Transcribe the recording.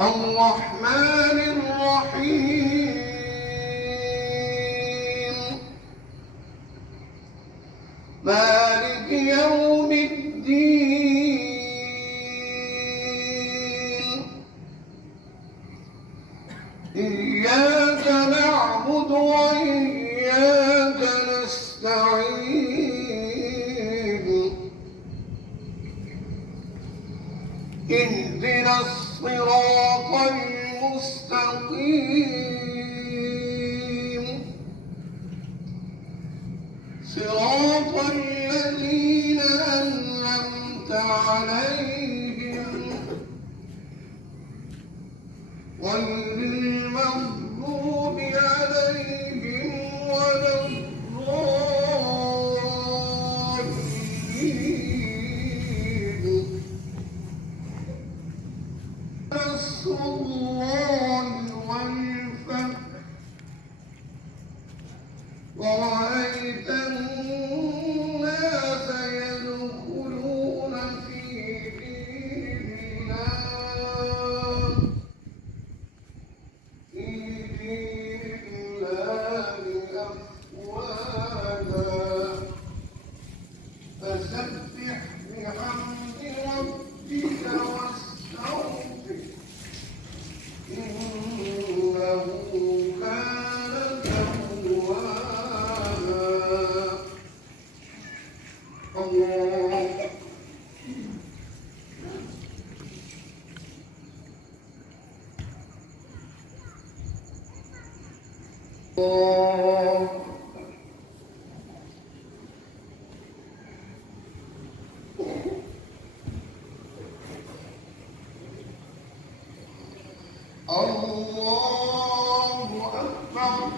الرحمن الرحيم مالك يوم الدين إياك نعبد وإياك نستعين اهدنا الصراط المستقيم صراط الذين أنعمت عليهم غير المغضوب عليهم ولا الضالين نصر الله والفتح ورأيت الناس يدخلون في دين الله أفواجا فسبح بحمد ربك واستغفر إنه كان توابا الله الله أكبر